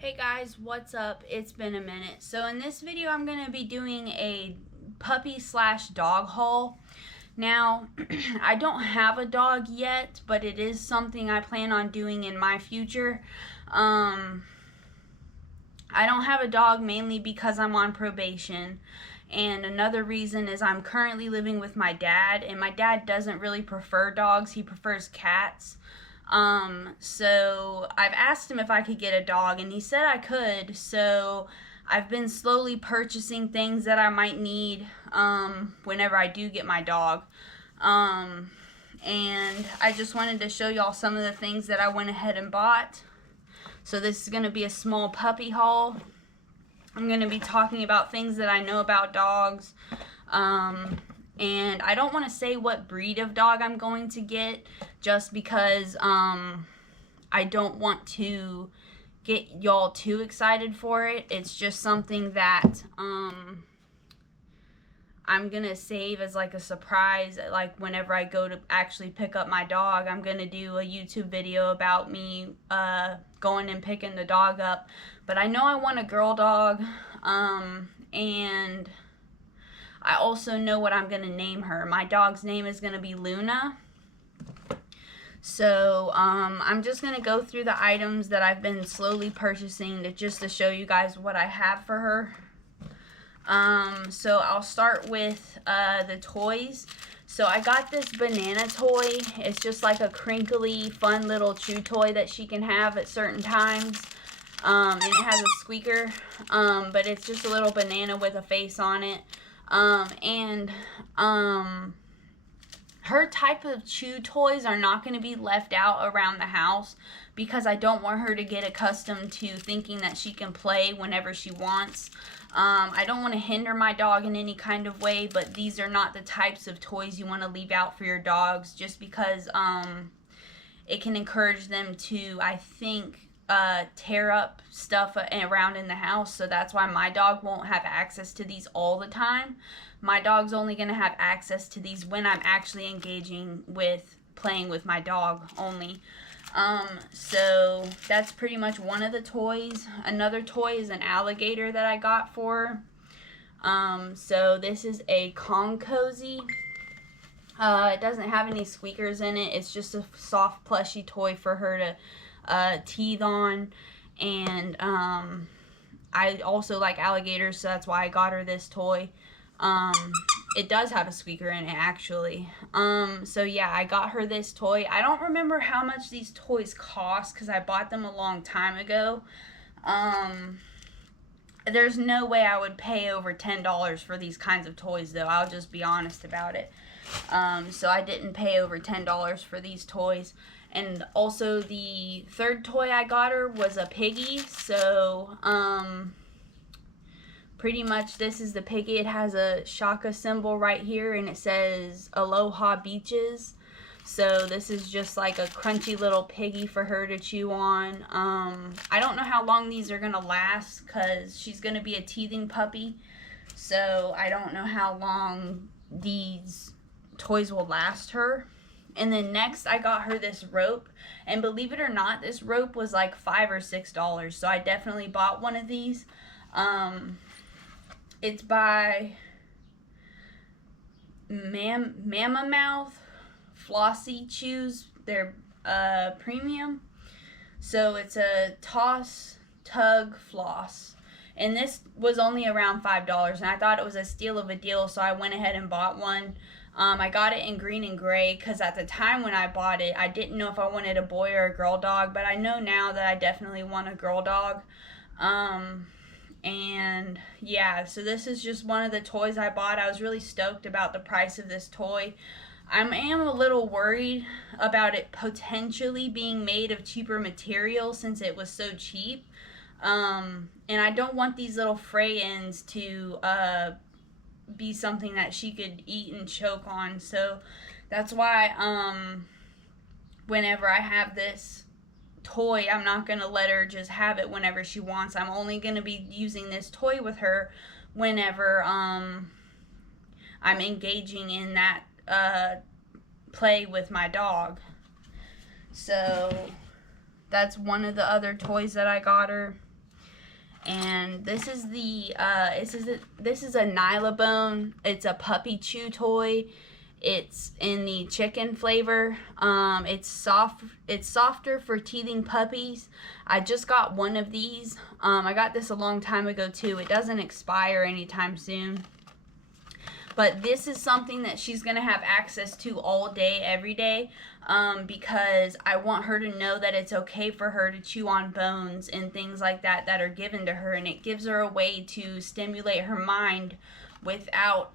Hey guys, what's up? It's been a minute. So in this video I'm going to be doing a puppy slash dog haul. Now, I don't have a dog yet, but it is something I plan on doing in my future. I don't have a dog mainly because I'm on probation. And another reason is I'm currently living with my dad, and my dad doesn't really prefer dogs. He prefers cats. So I've asked him if I could get a dog, and he said I could. So I've been slowly purchasing things that I might need, whenever I do get my dog. And I just wanted to show y'all some of the things that I went ahead and bought. So this is going to be a small puppy haul. I'm going to be talking about things that I know about dogs. And I don't want to say what breed of dog I'm going to get just because I don't want to get y'all too excited for it. It's just something that I'm going to save as like a surprise. Like whenever I go to actually pick up my dog, I'm going to do a YouTube video about me going and picking the dog up. But I know I want a girl dog, and I also know what I'm going to name her. My dog's name is going to be Luna. So I'm just going to go through the items that I've been slowly purchasing just to show you guys what I have for her. So I'll start with the toys. So I got this banana toy. It's just like a crinkly, fun little chew toy that she can have at certain times. And it has a squeaker, but it's just a little banana with a face on it. Her type of chew toys are not going to be left out around the house because I don't want her to get accustomed to thinking that she can play whenever she wants. I don't want to hinder my dog in any kind of way, but these are not the types of toys you want to leave out for your dogs just because it can encourage them to, I think, tear up stuff around in the house. So that's why my dog won't have access to these all the time. My dog's only going to have access to these when I'm actually engaging with playing with my dog only. So that's pretty much one of the toys. Another toy is an alligator that I got for her. So this is a Kong Cozy. It doesn't have any squeakers in it. It's just a soft plushy toy for her to teeth on. And I also like alligators, so that's why I got her this toy. It does have a squeaker in it, actually. So yeah, I got her this toy. I don't remember how much these toys cost because I bought them a long time ago. There's no way I would pay over $10 for these kinds of toys, though. I'll just be honest about it. So I didn't pay over $10 for these toys. And also the third toy I got her was a piggy. So, pretty much this is the piggy. It has a shaka symbol right here and it says Aloha Beaches. So this is just like a crunchy little piggy for her to chew on. I don't know how long these are going to last because she's going to be a teething puppy. So I don't know how long these toys will last her. And then next I got her this rope, and believe it or not, this rope was like $5 or $6, so I definitely bought one of these. It's by Mama Mouth Flossy Chews. They're premium, so it's a toss tug floss, and this was only around $5, and I thought it was a steal of a deal, so I went ahead and bought one. I got it in green and gray because at the time when I bought it, I didn't know if I wanted a boy or a girl dog, but I know now that I definitely want a girl dog. And yeah, so this is just one of the toys I bought. I was really stoked about the price of this toy. I am a little worried about it potentially being made of cheaper material since it was so cheap. And I don't want these little fray ends to be something that she could eat and choke on. So that's why whenever I have this toy, I'm not going to let her just have it whenever she wants. I'm only going to be using this toy with her whenever I'm engaging in that play with my dog. So that's one of the other toys that I got her. And this is the this is a Nylabone. It's a puppy chew toy. It's in the chicken flavor. It's softer for teething puppies. I just got one of these. I got this a long time ago too. It doesn't expire anytime soon. But this is something that she's going to have access to all day, every day, because I want her to know that it's okay for her to chew on bones and things like that that are given to her. And it gives her a way to stimulate her mind without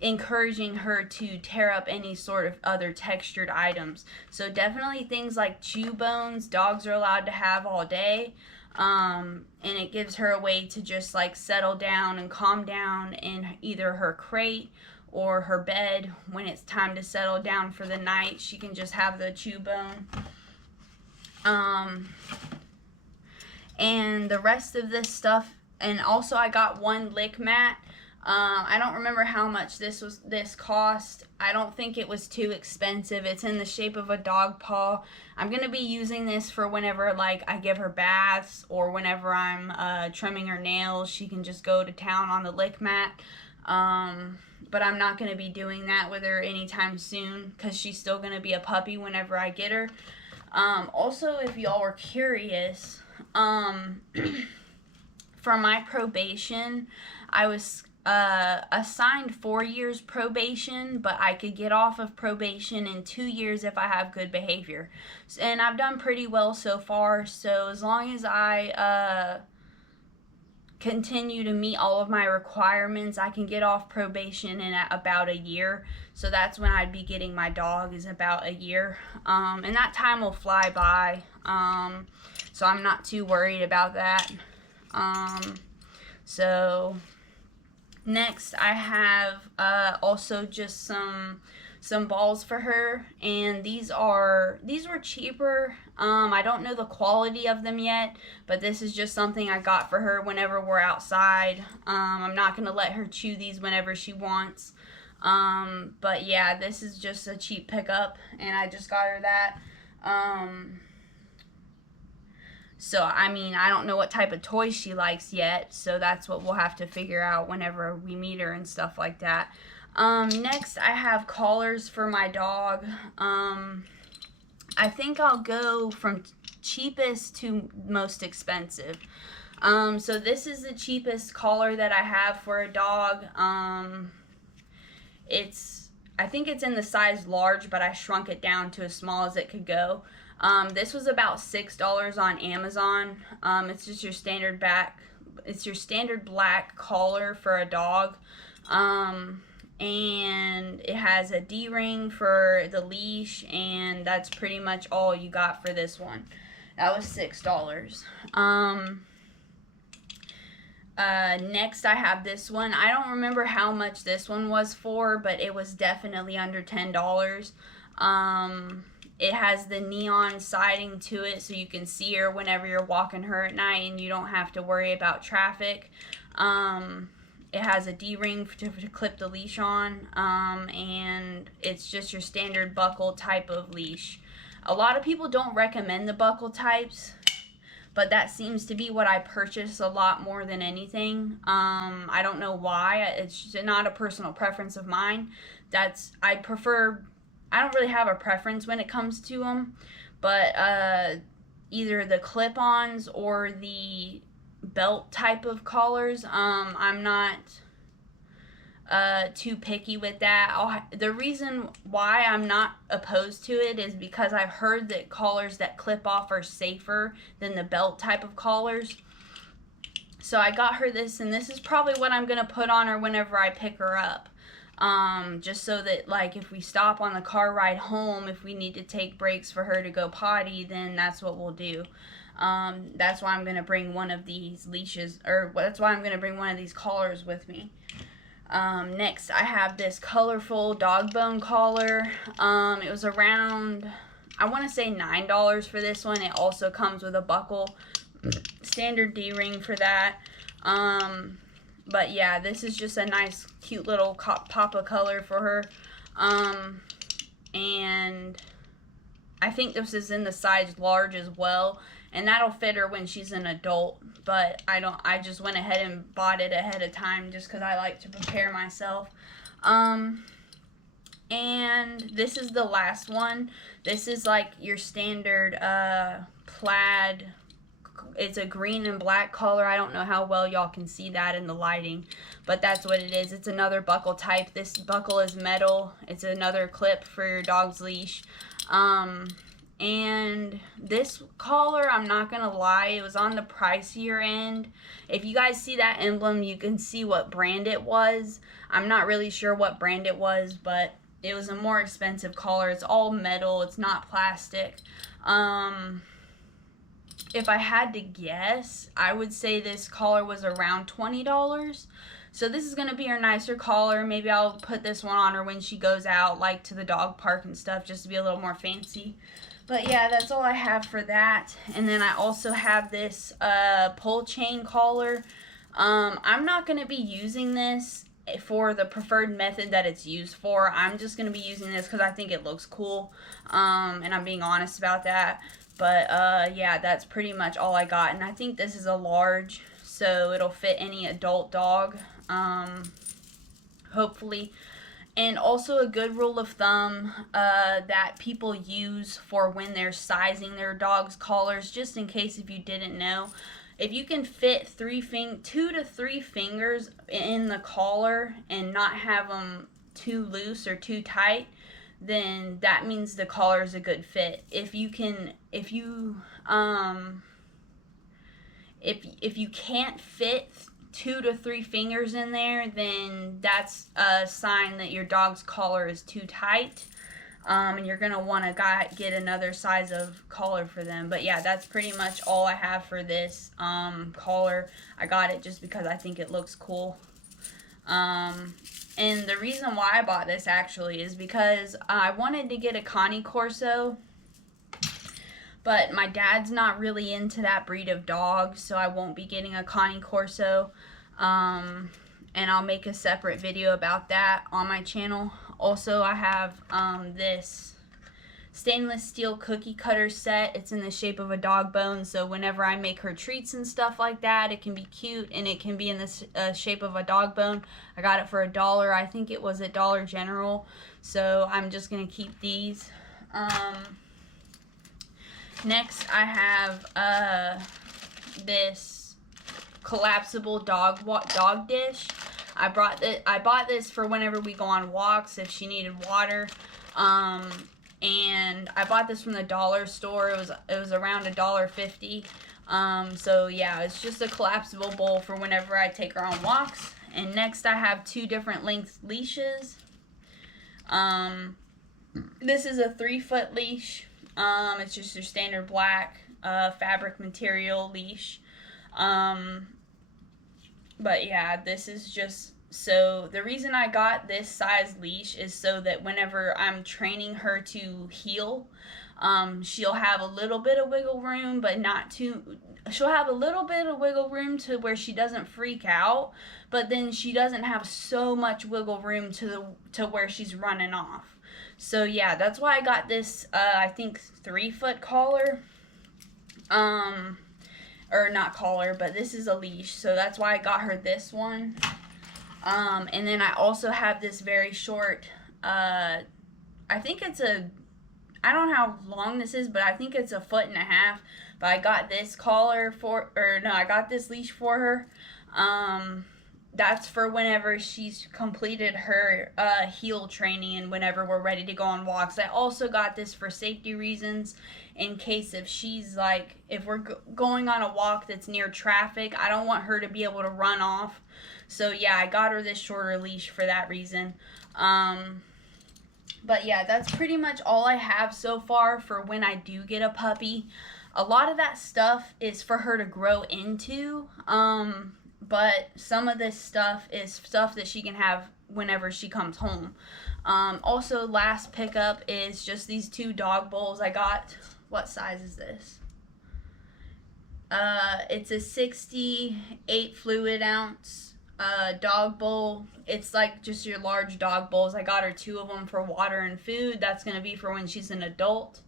encouraging her to tear up any sort of other textured items. So definitely things like chew bones, dogs are allowed to have all day. And it gives her a way to just like settle down and calm down in either her crate or her bed. When it's time to settle down for the night, she can just have the chew bone. And the rest of this stuff, and also I got one lick mat. I don't remember how much this cost. I don't think it was too expensive. It's in the shape of a dog paw. I'm going to be using this for whenever like I give her baths or whenever I'm trimming her nails. She can just go to town on the lick mat. But I'm not going to be doing that with her anytime soon because she's still going to be a puppy whenever I get her. Also, if y'all were curious, for my probation, I was assigned 4 years probation, but I could get off of probation in 2 years if I have good behavior. And I've done pretty well so far, so as long as I continue to meet all of my requirements, I can get off probation in about a year. So that's when I'd be getting my dog, is about a year. And that time will fly by, so I'm not too worried about that. So next I have also just some balls for her, and these were cheaper. I don't know the quality of them yet, but this is just something I got for her whenever we're outside. I'm not gonna let her chew these whenever she wants, but yeah, this is just a cheap pickup and I just got her that. So, I mean, I don't know what type of toys she likes yet, so that's what we'll have to figure out whenever we meet her and stuff like that. Next, I have collars for my dog. I think I'll go from cheapest to most expensive. So this is the cheapest collar that I have for a dog. I think it's in the size large, but I shrunk it down to as small as it could go. This was about $6 on Amazon. It's just your standard black collar for a dog. And it has a D-ring for the leash, and that's pretty much all you got for this one. That was $6. Next I have this one. I don't remember how much this one was for, but it was definitely under $10. It has the neon siding to it so you can see her whenever you're walking her at night and you don't have to worry about traffic. It has a D-ring to clip the leash on, and it's just your standard buckle type of leash. A lot of people don't recommend the buckle types, but that seems to be what I purchase a lot more than anything. I don't know why. It's just not a personal preference of mine. I don't really have a preference when it comes to them, but either the clip-ons or the belt type of collars, I'm not too picky with that. The reason why I'm not opposed to it is because I've heard that collars that clip off are safer than the belt type of collars. So I got her this, and this is probably what I'm going to put on her whenever I pick her up. Just so that, like, if we stop on the car ride home, if we need to take breaks for her to go potty, then that's what we'll do. That's why I'm going to bring one of these leashes, or that's why I'm going to bring one of these collars with me. Next, I have this colorful dog bone collar. It was around, I want to say $9 for this one. It also comes with a buckle, standard D-ring for that. But yeah, this is just a nice, cute little pop of color for her. And I think this is in the size large as well, and that'll fit her when she's an adult. But I just went ahead and bought it ahead of time just because I like to prepare myself. And this is the last one. This is like your standard plaid. It's a green and black color. I don't know how well y'all can see that in the lighting, but that's what it is. It's another buckle type. This buckle is metal. It's another clip for your dog's leash. And this collar, I'm not gonna lie, it was on the pricier end. If you guys see that emblem, you can see what brand it was. I'm not really sure what brand it was, but it was a more expensive collar. It's all metal. It's not plastic. If I had to guess, I would say this collar was around $20. So this is going to be her nicer collar. Maybe I'll put this one on her when she goes out, like to the dog park and stuff, just to be a little more fancy. But yeah, that's all I have for that. And then I also have this pull chain collar. I'm not going to be using this for the preferred method that it's used for. I'm just going to be using this because I think it looks cool. And I'm being honest about that. But yeah, that's pretty much all I got. And I think this is a large, so it'll fit any adult dog, hopefully. And also a good rule of thumb that people use for when they're sizing their dog's collars, just in case if you didn't know. If you can fit 2 to 3 fingers in the collar and not have them too loose or too tight, then that means the collar is a good fit. If you can't fit 2 to 3 fingers in there, then that's a sign that your dog's collar is too tight, and you're gonna want to get another size of collar for them. But yeah, that's pretty much all I have for this collar. I got it just because I think it looks cool. And the reason why I bought this actually is because I wanted to get a Cane Corso, but my dad's not really into that breed of dog, so I won't be getting a Cane Corso. And I'll make a separate video about that on my channel. Also, I have this stainless steel cookie cutter set. It's in the shape of a dog bone, so whenever I make her treats and stuff like that, it can be cute and it can be in the shape of a dog bone. I got it for $1. I think it was at Dollar General, so I'm just gonna keep these. Next, I have this collapsible dog dish. I bought this for whenever we go on walks if she needed water. And I bought this from the dollar store. It was around $1.50. So yeah, it's just a collapsible bowl for whenever I take her on walks. And next I have 2 different length leashes. This is a 3-foot leash. It's just your standard black fabric material leash. But yeah, this is just, so the reason I got this size leash is so that whenever I'm training her to heel, she'll have a little bit of wiggle room, but not too, she'll have a little bit of wiggle room to where she doesn't freak out, but then she doesn't have so much wiggle room to where she's running off. So yeah, that's why I got this, I think 3-foot collar. Or not collar, but this is a leash, so that's why I got her this one. And then I also have this very short, I think it's I don't know how long this is, but I think it's 1.5 feet. But I got this I got this leash for her. That's for whenever she's completed her heel training and whenever we're ready to go on walks. I also got this for safety reasons in case if she's like, if we're going on a walk that's near traffic, I don't want her to be able to run off. So yeah, I got her this shorter leash for that reason. But yeah, that's pretty much all I have so far for when I do get a puppy. A lot of that stuff is for her to grow into. But some of this stuff is stuff that she can have whenever she comes home. Also, last pickup is just these 2 dog bowls I got. What size is this? It's a 68 fluid ounce dog bowl. It's like just your large dog bowls. I got her 2 of them for water and food. That's going to be for when she's an adult.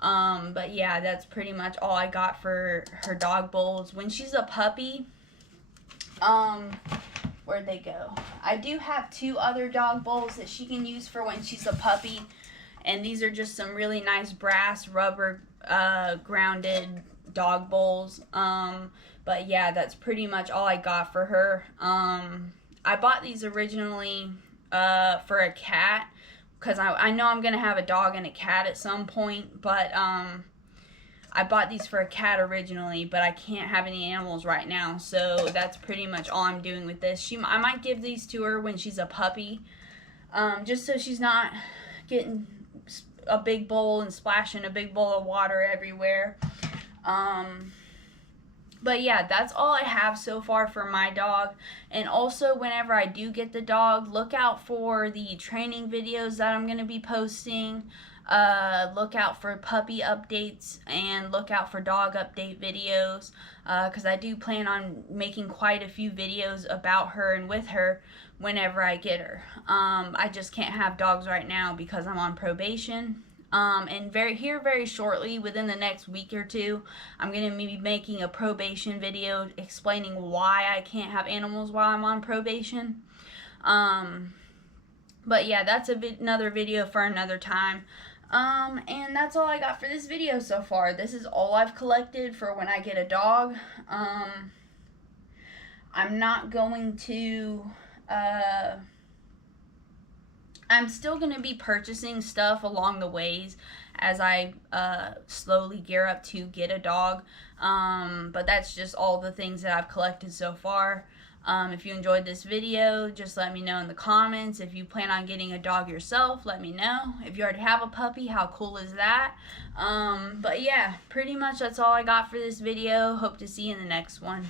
But yeah, that's pretty much all I got for her dog bowls. When she's a puppy, where'd they go? I do have 2 other dog bowls that she can use for when she's a puppy. And these are just some really nice brass rubber grounded dog bowls. But yeah, that's pretty much all I got for her. I bought these originally for a cat, because I know I'm going to have a dog and a cat at some point, but I bought these for a cat originally, but I can't have any animals right now, so that's pretty much all I'm doing with this. I might give these to her when she's a puppy, just so she's not getting a big bowl and splashing a big bowl of water everywhere. But yeah, that's all I have so far for my dog. And also, whenever I do get the dog, look out for the training videos that I'm going to be posting. Look out for puppy updates and look out for dog update videos, because I do plan on making quite a few videos about her and with her whenever I get her. I just can't have dogs right now because I'm on probation. And very shortly, within the next week or 2, I'm going to be making a probation video explaining why I can't have animals while I'm on probation. But yeah, that's another video for another time. And that's all I got for this video so far. This is all I've collected for when I get a dog. I'm not going to, I'm still going to be purchasing stuff along the ways as I slowly gear up to get a dog. But that's just all the things that I've collected so far. If you enjoyed this video, just let me know in the comments. If you plan on getting a dog yourself, let me know. If you already have a puppy, how cool is that? But yeah, pretty much that's all I got for this video. Hope to see you in the next one.